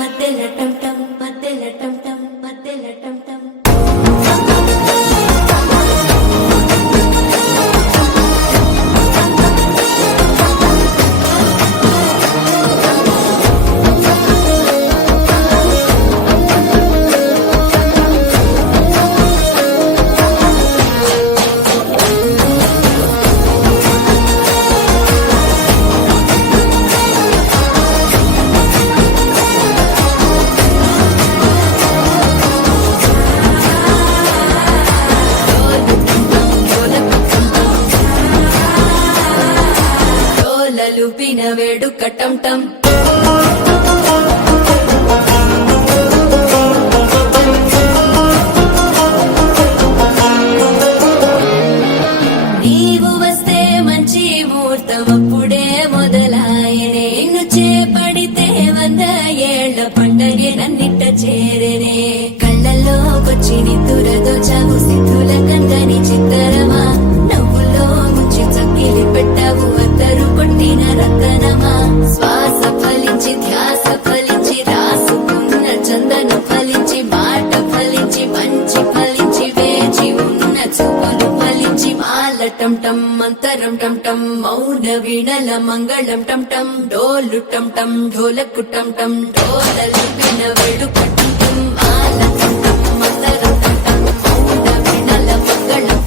మద్దెల టం టం మద్దెల టం టం మద్దెల టం టం లూపిన వేడుక టం టం నీవు వస్తే మంచి ముహూర్తం అప్పుడే మొదలాయనే నిన్ను చేపడితే 100 ఏళ్ల పండగే నన్నిట్ట చేరనే కళ్ళల్లోకొచ్చి నిద్దురతో చావు సిద్ధుల కందని చిత్తరమా నవ్వుల్లో ముంచి చక్కిలి పెట్టావు అద్దరు కొట్టిన రతనమా శ్వాస ఫలించి ధ్యాస ఫలించి రాసుకున్న చందన ఫలించి మాట ఫలించి మంచి ఫలించి వేచి ఉన్న చూపులు ఫలించి మాల టం టం మంతరం టం టం మౌన వీణల మంగళం టం టం డోలు టం టం ఢోలకు టం టం డోలలు విన వేడుక టం టం మాల టం టం మంతరం టం టం మౌన వీణల మంగళం